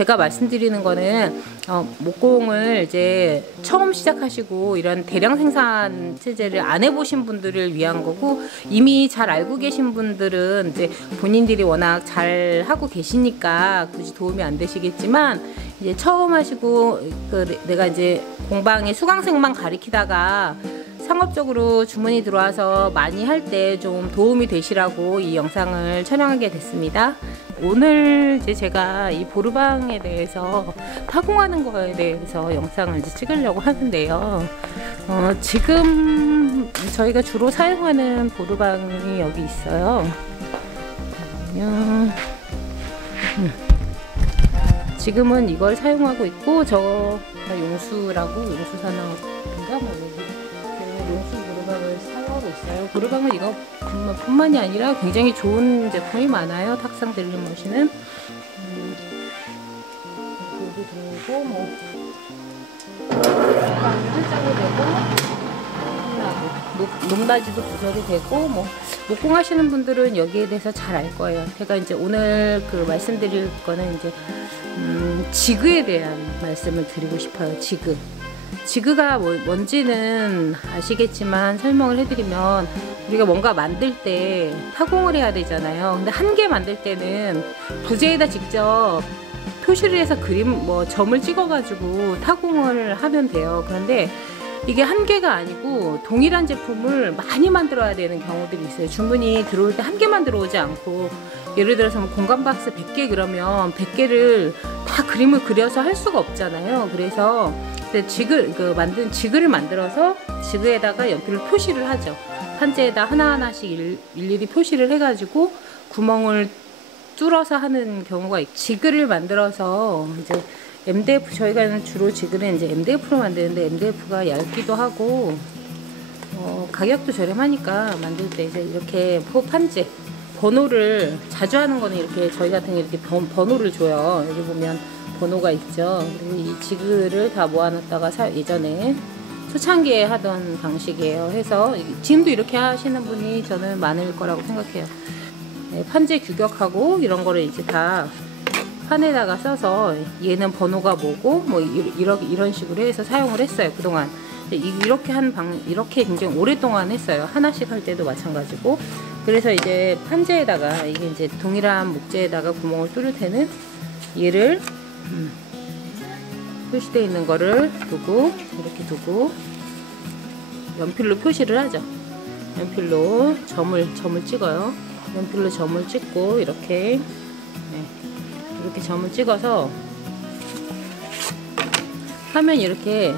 제가 말씀드리는 거는 목공을 이제 처음 시작하시고 이런 대량 생산 체제를 안 해보신 분들을 위한 거고, 이미 잘 알고 계신 분들은 이제 본인들이 워낙 잘 하고 계시니까 굳이 도움이 안 되시겠지만, 이제 처음 하시고 내가 이제 공방에 수강생만 가리키다가 상업적으로 주문이 들어와서 많이 할 때 좀 도움이 되시라고 이 영상을 촬영하게 됐습니다. 오늘 이제 제가 이 보르방에 대해서 타공하는 거에 대해서 영상을 이제 찍으려고 하는데요. 지금 저희가 주로 사용하는 보르방이 여기 있어요. 지금은 이걸 사용하고 있고, 저 용수라고, 용수산업인가 뭐 여기 용수 보르방을 사용하고 있어요. 보르방은 이거 뿐만이 아니라 굉장히 좋은 제품이 많아요. 탁상 드릴머신은 여기 들어오고 뭐 한장이 되고, 높낮이도 조절이 되고, 뭐 목공하시는 분들은 여기에 대해서 잘 알 거예요. 제가 이제 오늘 말씀드릴 거는 이제 지그에 대한 말씀을 드리고 싶어요. 지그가 뭔지는 아시겠지만 설명을 해드리면, 우리가 뭔가 만들 때 타공을 해야 되잖아요. 근데 한 개 만들 때는 부재에다 직접 표시를 해서 점을 찍어 가지고 타공을 하면 돼요. 그런데 이게 한 개가 아니고 동일한 제품을 많이 만들어야 되는 경우들이 있어요. 주문이 들어올 때 한 개만 들어오지 않고, 예를 들어서 뭐 공간 박스 100개 그러면 100개를 다 그림을 그려서 할 수가 없잖아요. 그래서 만든 지그를 만들어서 지그에다가 연필로 표시를 하죠. 판지에다 하나하나씩 일일이 표시를 해가지고 구멍을 뚫어서 하는 경우가 있고, 지그를 만들어서 이제 MDF, 저희가 주로 지그는 이제 MDF로 만드는데, MDF가 얇기도 하고 가격도 저렴하니까 만들 때 이제 이렇게 판지 번호를 자주 하는 거는 이렇게 저희 같은 게 이렇게 번호를 줘요. 여기 보면 번호가 있죠. 그리고 이 지그를 다 모아놨다가 예전에 초창기에 하던 방식이에요. 해서 지금도 이렇게 하시는 분이 저는 많을 거라고 생각해요. 네, 판지 규격하고 이런 거를 이제 다 판에다가 써서 얘는 번호가 뭐고 뭐 이런 식으로 해서 사용을 했어요. 그동안 이렇게 굉장히 오랫동안 했어요. 하나씩 할 때도 마찬가지고. 그래서 이제 판지에다가, 이게 이제 동일한 목재에다가 구멍을 뚫을 때는 얘를 표시되어 있는 거를 두고, 이렇게 두고 연필로 표시를 하죠. 연필로 점을 찍어요. 연필로 점을 찍고 이렇게 점을 찍어서 하면 이렇게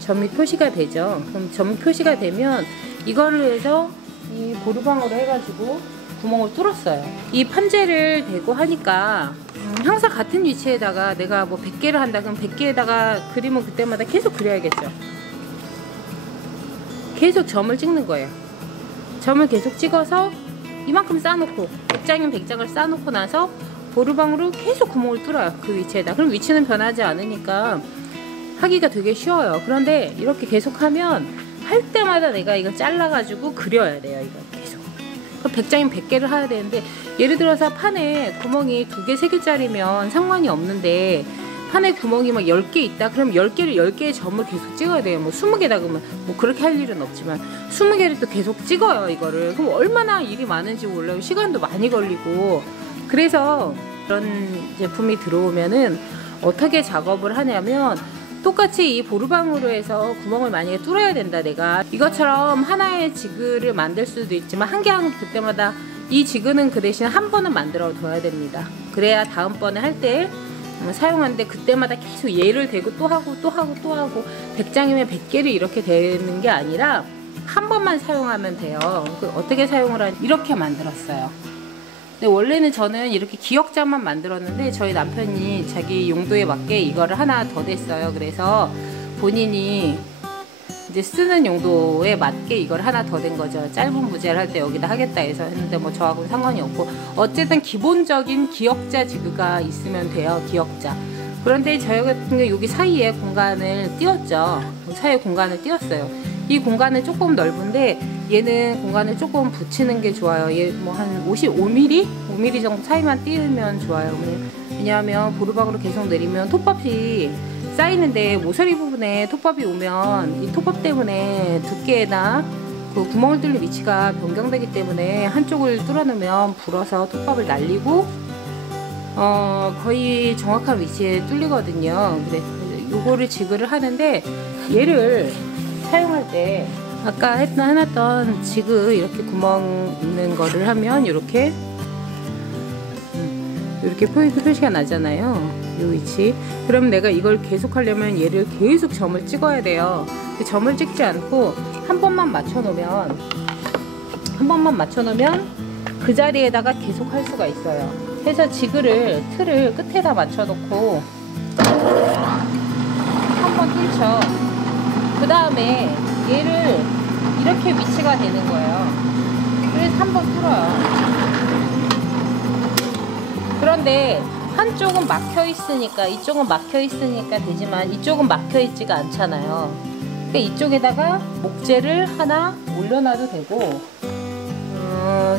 점이 표시가 되죠. 그럼 점 표시가 되면 이거를 해서 이 보르방으로 해가지고 구멍을 뚫었어요. 이 판재를 대고 하니까 항상 같은 위치에다가 내가 뭐 100개를 한다 그럼 100개에다가 그림은 그때마다 계속 그려야겠죠. 계속 점을 찍는 거예요. 점을 계속 찍어서 이만큼 쌓아놓고, 100장이면 100장을 쌓아놓고 나서 보르방으로 계속 구멍을 뚫어요. 그 위치에다. 그럼 위치는 변하지 않으니까 하기가 되게 쉬워요. 그런데 이렇게 계속 하면 할 때마다 내가 이걸 잘라가지고 그려야 돼요. 이거 계속. 그럼 100장이면 100개를 해야 되는데, 예를 들어서 판에 구멍이 2개, 3개짜리면 상관이 없는데, 판에 구멍이 막 10개 있다. 그럼 10개의 점을 계속 찍어야 돼요. 뭐 20개다 그러면 뭐 그렇게 할 일은 없지만 20개를 또 계속 찍어요. 이거를. 그럼 얼마나 일이 많은지 몰라요. 시간도 많이 걸리고. 그래서 이런 제품이 들어오면은 어떻게 작업을 하냐면, 똑같이 이 보르방으로 해서 구멍을 만약에 뚫어야 된다. 내가 이것처럼 하나의 지그를 만들 수도 있지만, 한 개 그때마다 이 지그는 그 대신 한 번은 만들어 둬야 됩니다. 그래야 다음번에 할 때 사용하는데 그때마다 계속 얘를 대고 또 하고 100장이면 100개를 이렇게 되는 게 아니라 한 번만 사용하면 돼요. 어떻게 사용을 하냐, 이렇게 만들었어요. 근데 원래는 저는 이렇게 기역자만 만들었는데, 저희 남편이 자기 용도에 맞게 이거를 하나 더 댔어요. 그래서 본인이 이제 쓰는 용도에 맞게 이걸 하나 더 댄 거죠. 짧은 부재를 할 때 여기다 하겠다 해서 했는데, 뭐 저하고는 상관이 없고, 어쨌든 기본적인 기역자 지그가 있으면 돼요. 기역자. 그런데 저희 같은 경우 여기 사이에 공간을 띄웠죠. 사이에 공간을 띄웠어요. 이 공간은 조금 넓은데 얘는 공간을 조금 붙이는 게 좋아요. 얘 뭐 한 55mm? 5mm 정도 사이만 띄우면 좋아요. 왜냐하면 보르방으로 계속 내리면 톱밥이 쌓이는데 모서리 부분에 톱밥이 오면 이 톱밥 때문에 두께나 그 구멍을 뚫는 위치가 변경되기 때문에 한쪽을 뚫어놓으면 불어서 톱밥을 날리고 거의 정확한 위치에 뚫리거든요. 그래서 요거를 지그를 하는데, 얘를 사용할 때 아까 해놨던 지그 이렇게 구멍 있는 거를 하면 이렇게 표시가 나잖아요. 이 위치. 그럼 내가 이걸 계속 하려면 얘를 계속 점을 찍어야 돼요. 점을 찍지 않고 한 번만 맞춰 놓으면 그 자리에다가 계속 할 수가 있어요. 그래서 지그를 틀을 끝에다 맞춰 놓고 한 번 뚫죠. 그 다음에 얘를 이렇게 위치가 되는 거예요. 그래서 한 번 뚫어요. 그런데 한쪽은 막혀 있으니까, 이쪽은 막혀 있으니까 되지만 이쪽은 막혀 있지가 않잖아요. 그러니까 이쪽에다가 목재를 하나 올려놔도 되고,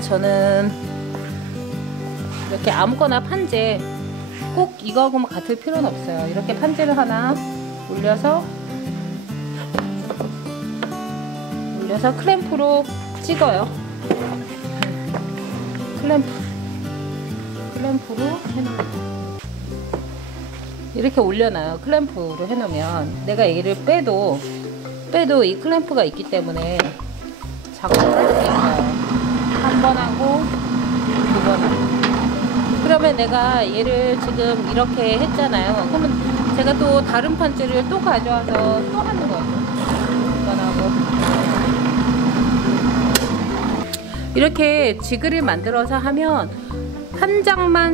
저는 이렇게 아무거나 판재, 꼭 이거하고만 같을 필요는 없어요. 이렇게 판재를 하나 올려서 클램프로 찍어요. 클램프로 해놓고 이렇게 올려놔요. 클램프로 해놓으면 내가 얘를 빼도 이 클램프가 있기 때문에 작업을 할 수 있어요. 한 번 하고 두 번 하고. 그러면 내가 얘를 지금 이렇게 했잖아요. 그러면 제가 또 다른 판재를 또 가져와서 또 하는 거죠. 두 번 하고. 이렇게 지그를 만들어서 하면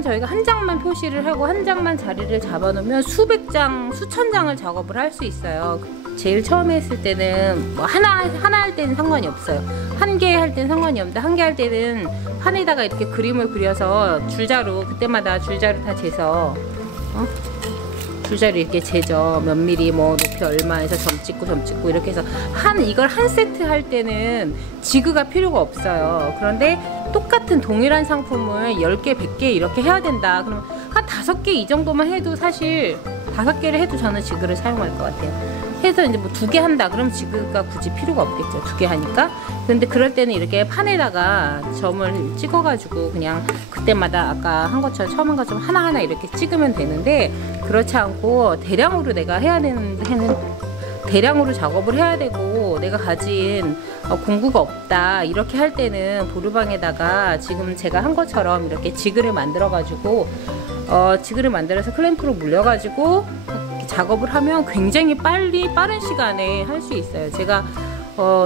저희가 한 장만 표시를 하고 한 장만 자리를 잡아 놓으면 수백 장, 수천 장을 작업을 할 수 있어요. 제일 처음에 했을 때는 뭐 하나 할 때는 상관이 없어요. 한 개 할 때는 상관이 없는데, 한 개 할 때는 판에다가 이렇게 그림을 그려서 줄자로, 그때마다 줄자로 다 재서 줄자로 이렇게 재죠. 몇 미리, 뭐 높이 얼마에서 점 찍고 이렇게 해서 이걸 한 세트 할 때는 지그가 필요가 없어요. 그런데 똑같은 동일한 상품을 10개, 100개 이렇게 해야 된다. 그러면 한 5개 이 정도만 해도, 사실 5개를 해도 저는 지그를 사용할 것 같아요. 해서 이제 뭐 2개 한다 그러면 지그가 굳이 필요가 없겠죠. 2개 하니까. 근데 그럴 때는 이렇게 판에다가 점을 찍어가지고 그냥 그때마다 아까 한 것처럼, 처음 한 것처럼 하나하나 이렇게 찍으면 되는데, 그렇지 않고 대량으로 내가 해야 되는 대량으로 작업을 해야 되고 내가 가진 공구가 없다, 이렇게 할 때는 보르방에다가 지금 제가 한 것처럼 이렇게 지그를 만들어 가지고 지그를 만들어서 클램프로 물려 가지고 작업을 하면 굉장히 빠른 시간에 할 수 있어요. 제가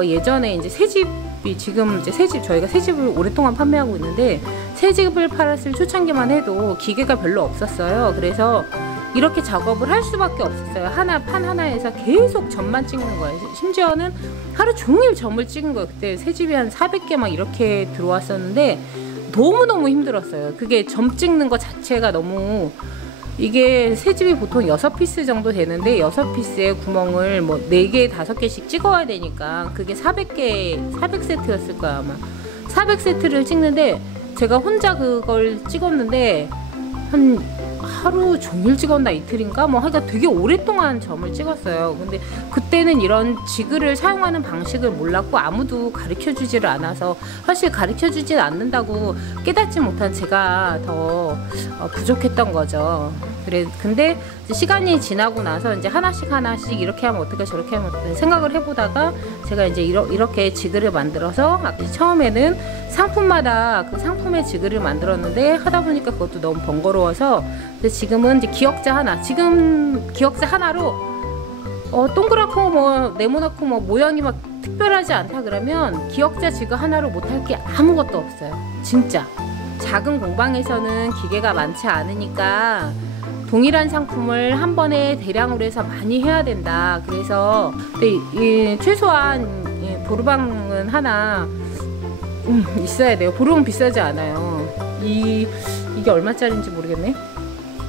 예전에 이제 새집이, 지금 이제 저희가 새집을 오랫동안 판매하고 있는데, 새집을 팔았을 초창기만 해도 기계가 별로 없었어요. 그래서 이렇게 작업을 할 수밖에 없었어요. 판 하나에서 계속 점만 찍는 거예요. 심지어는 하루 종일 점을 찍은 거예요. 그때 새집이 한 400개 막 이렇게 들어왔었는데 너무너무 힘들었어요. 그게 점 찍는 거 자체가 너무, 이게 새집이 보통 6피스 정도 되는데 6피스에 구멍을 뭐 4개, 5개씩 찍어야 되니까 그게 400세트였을 거야 아마. 400세트를 찍는데 제가 혼자 그걸 찍었는데 하루 종일 찍었나 이틀인가 뭐 하여간 되게 오랫동안 점을 찍었어요. 근데 그때는 이런 지그를 사용하는 방식을 몰랐고 아무도 가르쳐 주지를 않아서, 사실 가르쳐 주지 않는다고 깨닫지 못한 제가 더 부족했던 거죠. 근데 시간이 지나고 나서 이제 하나씩 이렇게 하면 어떻게 저렇게 하면 어떻게 생각을 해보다가 제가 이제 이렇게 지그를 만들어서, 처음에는 상품마다 그 상품의 지그를 만들었는데 하다 보니까 그것도 너무 번거로워서, 지금은 이제 기역자 하나로 동그랗고 뭐 네모나고 뭐 모양이 막 특별하지 않다 그러면 기역자 지그 하나로 못할 게 아무것도 없어요. 진짜 작은 공방에서는 기계가 많지 않으니까 동일한 상품을 한 번에 대량으로 해서 많이 해야 된다. 그래서 최소한 보르방은 하나 있어야 돼요. 보르방 비싸지 않아요. 이게 얼마짜리인지 모르겠네.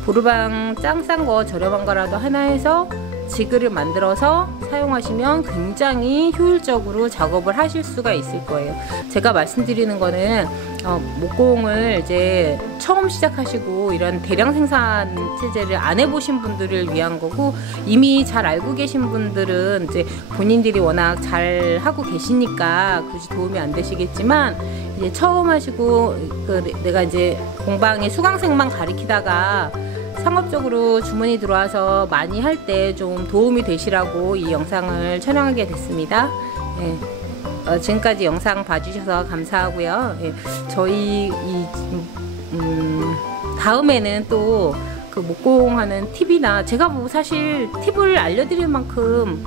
보르방 짱 싼 거, 저렴한 거라도 하나 해서 지그를 만들어서 사용하시면 굉장히 효율적으로 작업을 하실 수가 있을 거예요. 제가 말씀드리는 거는 목공을 이제 처음 시작하시고 이런 대량 생산 체제를 안 해보신 분들을 위한 거고, 이미 잘 알고 계신 분들은 이제 본인들이 워낙 잘 하고 계시니까 굳이 도움이 안 되시겠지만, 이제 처음 하시고 내가 이제 공방에 수강생만 가리키다가 상업적으로 주문이 들어와서 많이 할 때 좀 도움이 되시라고 이 영상을 촬영하게 됐습니다. 예. 지금까지 영상 봐주셔서 감사하고요. 예, 저희 다음에는 또 그 목공하는 팁이나, 제가 뭐 사실 팁을 알려드릴 만큼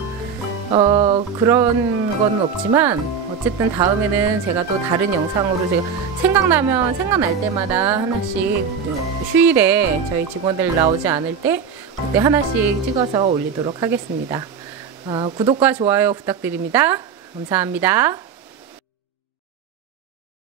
그런 건 없지만, 어쨌든 다음에는 제가 또 다른 영상으로 제가 생각날 때마다 하나씩 휴일에 저희 직원들 나오지 않을 때 그때 하나씩 찍어서 올리도록 하겠습니다. 구독과 좋아요 부탁드립니다. 감사합니다.